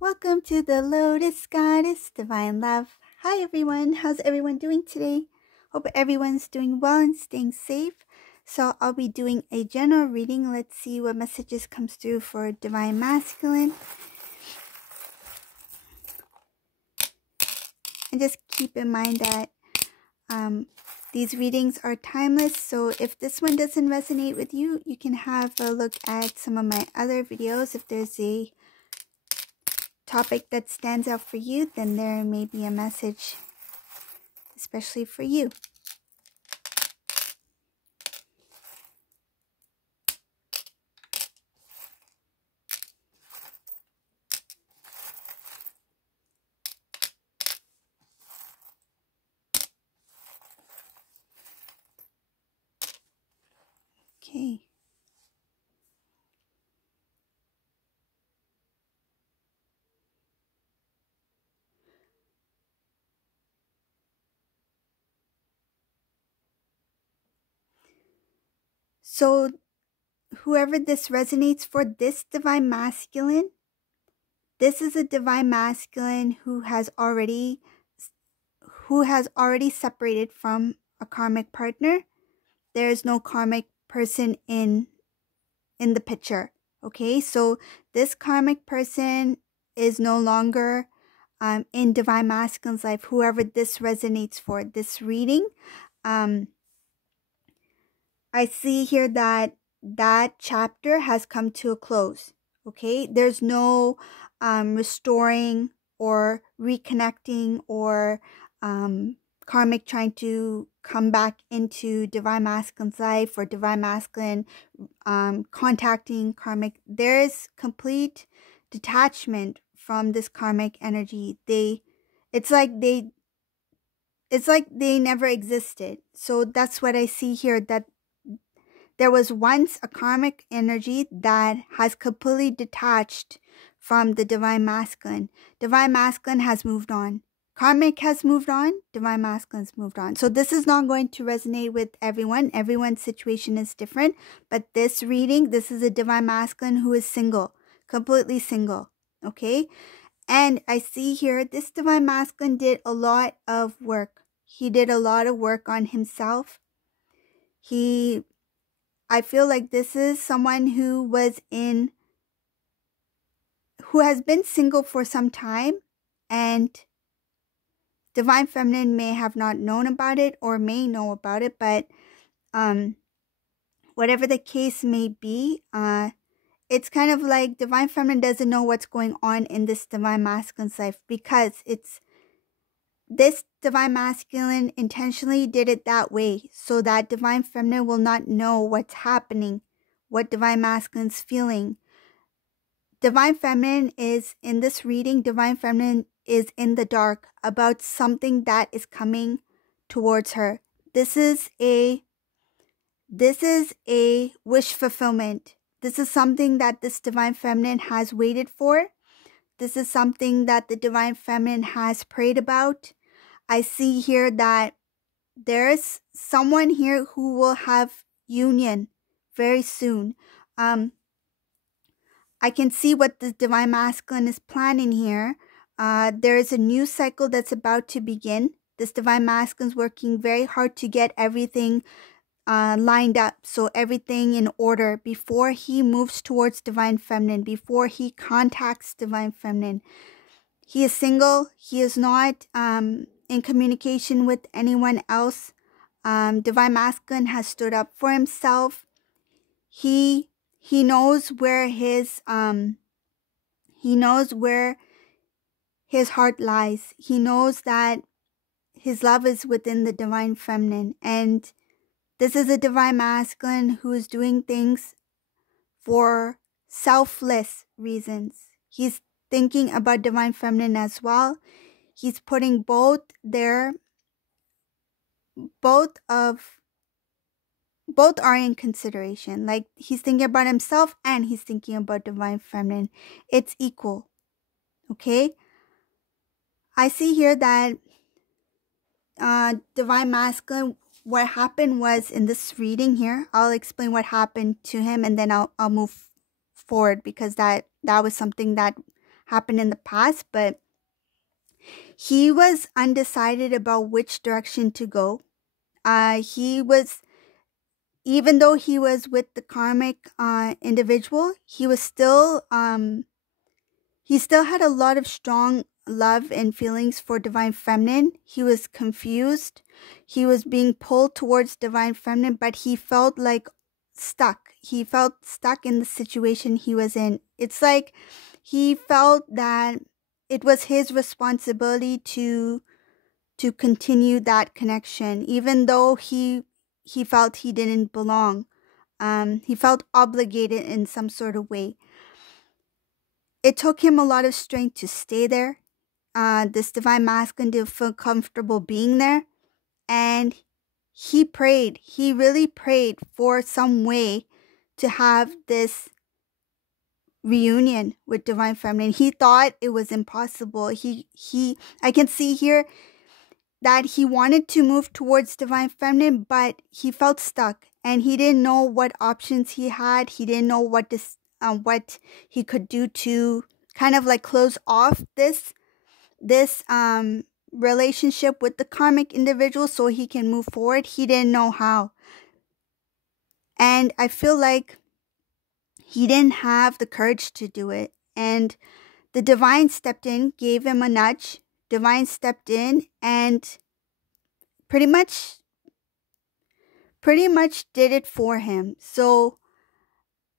Welcome to the Lotus Goddess Divine Love. Hi everyone, how's everyone doing today? Hope everyone's doing well and staying safe. So I'll be doing a general reading. Let's see what messages comes through for Divine Masculine. And just keep in mind that these readings are timeless. So if this one doesn't resonate with you, you can have a look at some of my other videos. If there's a topic that stands out for you, then there may be a message especially for you. Okay. So whoever this resonates for, this Divine Masculine, this is a Divine Masculine who has already separated from a karmic partner. There is no karmic person in the picture. Okay, so this karmic person is no longer in Divine Masculine's life. Whoever this resonates for, this reading, I see here that chapter has come to a close. Okay, there's no restoring or reconnecting or karmic trying to come back into Divine Masculine's life, or Divine Masculine contacting karmic. There is complete detachment from this karmic energy. It's like they never existed. So that's what I see here, that there was once a karmic energy that has completely detached from the Divine Masculine. Divine Masculine has moved on. Karmic has moved on. Divine Masculine has moved on. So this is not going to resonate with everyone. Everyone's situation is different. But this reading, this is a Divine Masculine who is single. Completely single. Okay? And I see here, this Divine Masculine did a lot of work. He did a lot of work on himself. I feel like this is someone who has been single for some time, and Divine Feminine may have not known about it or may know about it, but whatever the case may be, it's kind of like Divine Feminine doesn't know what's going on in this Divine Masculine's life, because this Divine Masculine intentionally did it that way so that Divine Feminine will not know what's happening, what Divine Masculine's feeling. Divine Feminine is, in this reading, Divine Feminine is in the dark about something that is coming towards her. This is a wish fulfillment. This is something that this Divine Feminine has waited for. This is something that the Divine Feminine has prayed about. I see here that there's someone here who will have union very soon. I can see what the Divine Masculine is planning here. There is a new cycle that's about to begin. This Divine Masculine is working very hard to get everything lined up, so everything in order before he moves towards Divine Feminine, before he contacts Divine Feminine. He is single. He is not in communication with anyone else. Divine Masculine has stood up for himself. He knows where his heart lies. He knows that his love is within the Divine Feminine, and this is a Divine Masculine who is doing things for selfless reasons. He's thinking about Divine Feminine as well. He's putting both are in consideration. Like, he's thinking about himself and he's thinking about Divine Feminine. It's equal. Okay? I see here that Divine Masculine, what happened was, in this reading here, I'll explain what happened to him, and then I'll move forward, because that was something that happened in the past, but he was undecided about which direction to go. He was, even though he was with the karmic individual, he still had a lot of strong love and feelings for divine feminine. He was confused. He was being pulled towards divine feminine, but he felt like stuck. He felt stuck in the situation he was in. It's like he felt that it was his responsibility to continue that connection, even though he felt he didn't belong. He felt obligated in some sort of way. It took him a lot of strength to stay there. This divine masculine didn't feel comfortable being there. And he prayed. He really prayed for some way to have this reunion with divine feminine. He thought it was impossible. I can see here that he wanted to move towards divine feminine, but he felt stuck and he didn't know what options he had. He didn't know what he could do to kind of like close off this relationship with the karmic individual so he can move forward. He didn't know how. And I feel like he didn't have the courage to do it. And the divine stepped in, gave him a nudge. Divine stepped in and pretty much did it for him. So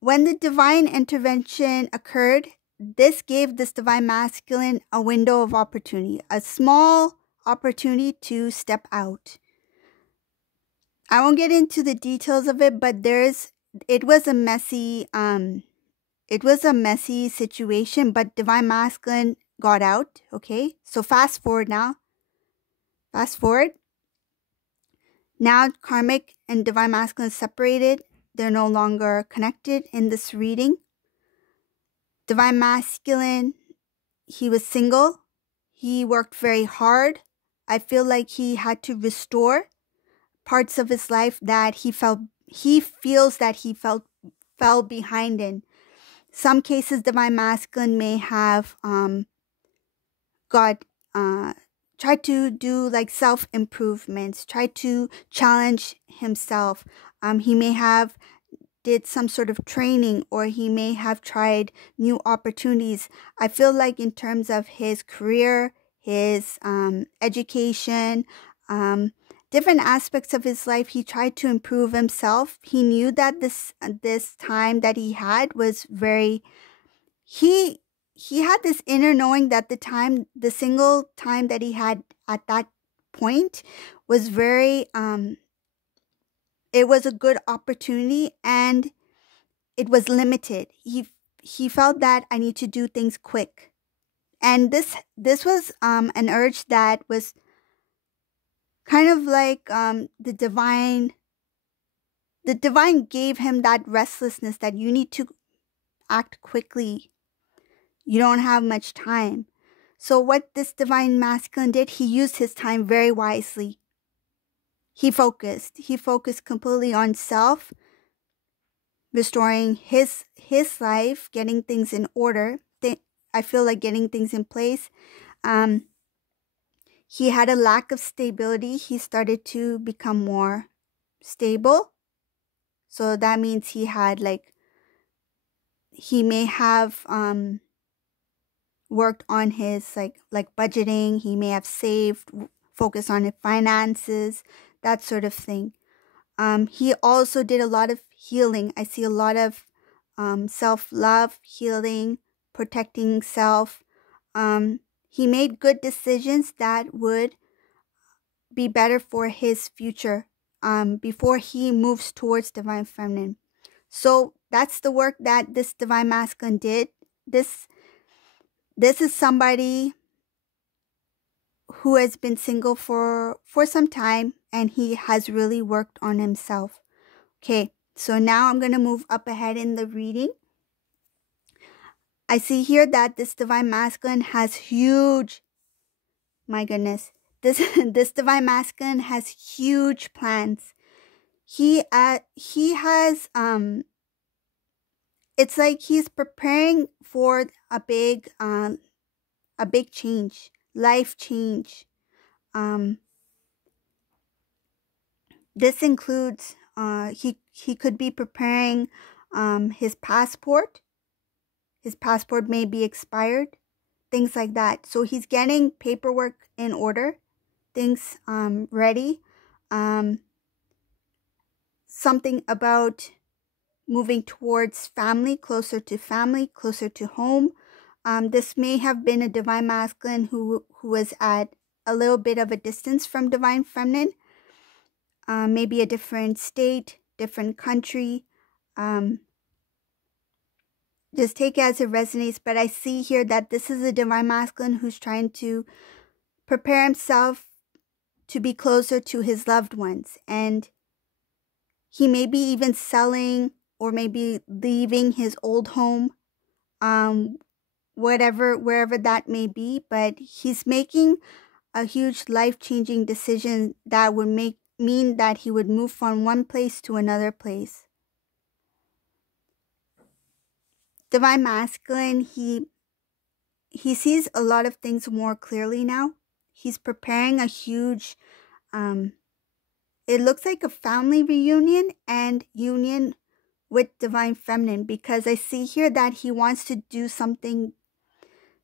when the divine intervention occurred, this gave this divine masculine a window of opportunity, a small opportunity to step out. I won't get into the details of it, but it was a messy situation, but divine masculine got out. Okay, so fast forward. Now karmic and divine masculine separated. They're no longer connected in this reading. Divine masculine, he was single. He worked very hard. I feel like he had to restore parts of his life that he feels that he fell behind in. Some cases, divine masculine may have tried to do like self-improvements, tried to challenge himself. He may have did some sort of training, or he may have tried new opportunities. I feel like in terms of his career, his education, different aspects of his life, he tried to improve himself. He knew that this time that he had was very, he had this inner knowing that the single time that he had at that point was very, it was a good opportunity and it was limited. He felt that I need to do things quick. And this was an urge that was kind of like the divine gave him that restlessness that you need to act quickly. You don't have much time. So what this divine masculine did, he used his time very wisely. He focused completely on self, restoring his life, getting things in order. I feel like getting things in place. He had a lack of stability. He started to become more stable. So that means he may have worked on his like budgeting. He may have saved, focused on his finances, that sort of thing. He also did a lot of healing. I see a lot of self-love, healing, protecting self. He made good decisions that would be better for his future before he moves towards divine feminine. So that's the work that this divine masculine did. This is somebody who has been single for some time, and he has really worked on himself. Okay, so now I'm going to move up ahead in the reading. I see here that this divine masculine has huge, my goodness, this divine masculine has huge plans. He has it's like he's preparing for a big change, life change. This includes he could be preparing his passport. His passport may be expired, things like that. So he's getting paperwork in order, things ready. Something about moving towards family, closer to home. This may have been a divine masculine who was at a little bit of a distance from divine feminine. Maybe a different state, different country. Just take it as it resonates, but I see here that this is a divine masculine who's trying to prepare himself to be closer to his loved ones, and he may be even selling or maybe leaving his old home, wherever that may be, but he's making a huge life-changing decision that would mean that he would move from one place to another place. Divine masculine, he sees a lot of things more clearly now. He's preparing a huge, it looks like a family reunion and union with divine feminine, because I see here that he wants to do something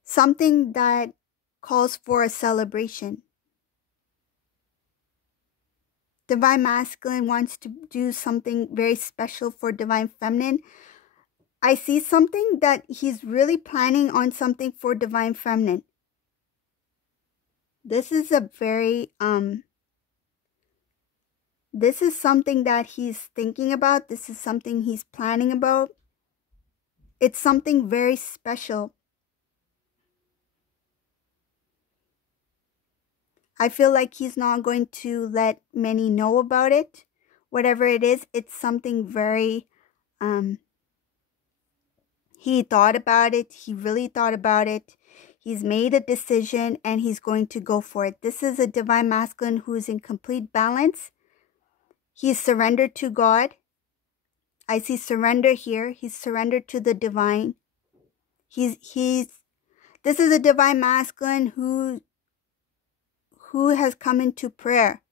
that calls for a celebration. Divine masculine wants to do something very special for divine feminine. I see something that he's really planning on something for divine feminine. This is a very, this is something that he's thinking about. This is something he's planning about. It's something very special. I feel like he's not going to let many know about it. Whatever it is, it's something very, he thought about it. He really thought about it. He's made a decision and he's going to go for it. This is a divine masculine who is in complete balance. He's surrendered to God. I see surrender here. He's surrendered to the divine. This is a divine masculine who has come into prayer.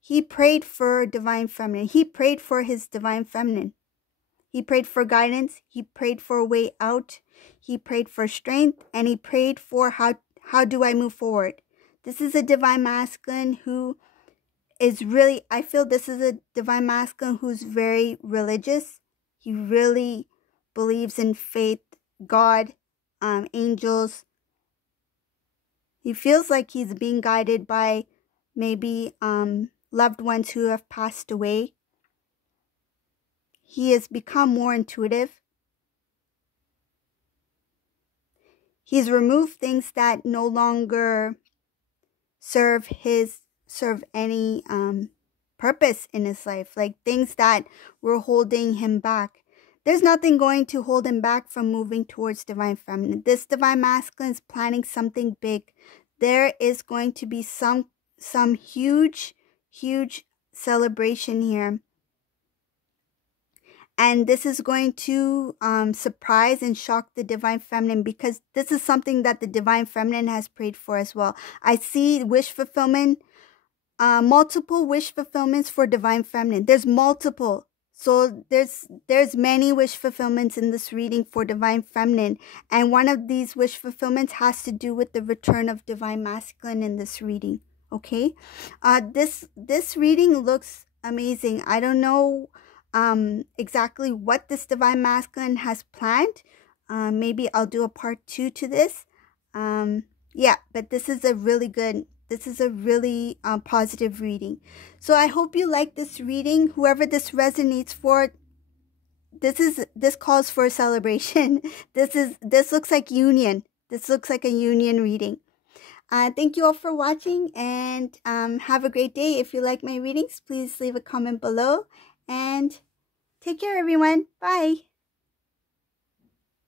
He prayed for divine feminine. He prayed for his divine feminine. He prayed for guidance. He prayed for a way out. He prayed for strength, and he prayed for how do I move forward. This is a divine masculine who is really, I feel this is a divine masculine who's very religious. He really believes in faith, God, angels. He feels like he's being guided by maybe loved ones who have passed away. He has become more intuitive. He's removed things that no longer serve any purpose in his life, like things that were holding him back. There's nothing going to hold him back from moving towards divine feminine. This divine masculine is planning something big. There is going to be some huge celebration here. And this is going to surprise and shock the divine feminine, because this is something that the divine feminine has prayed for as well. I see wish fulfillment, multiple wish fulfillments for divine feminine. There's multiple. So there's many wish fulfillments in this reading for divine feminine. And one of these wish fulfillments has to do with the return of divine masculine in this reading. Okay? This reading looks amazing. I don't know exactly what this divine masculine has planned. Maybe I'll do a part 2 to this. Yeah, but this is a really positive reading. So I hope you like this reading. Whoever this resonates for, this calls for a celebration. This looks like union. This looks like a union reading. Thank you all for watching, and have a great day. If you like my readings, please leave a comment below. And take care, everyone. Bye.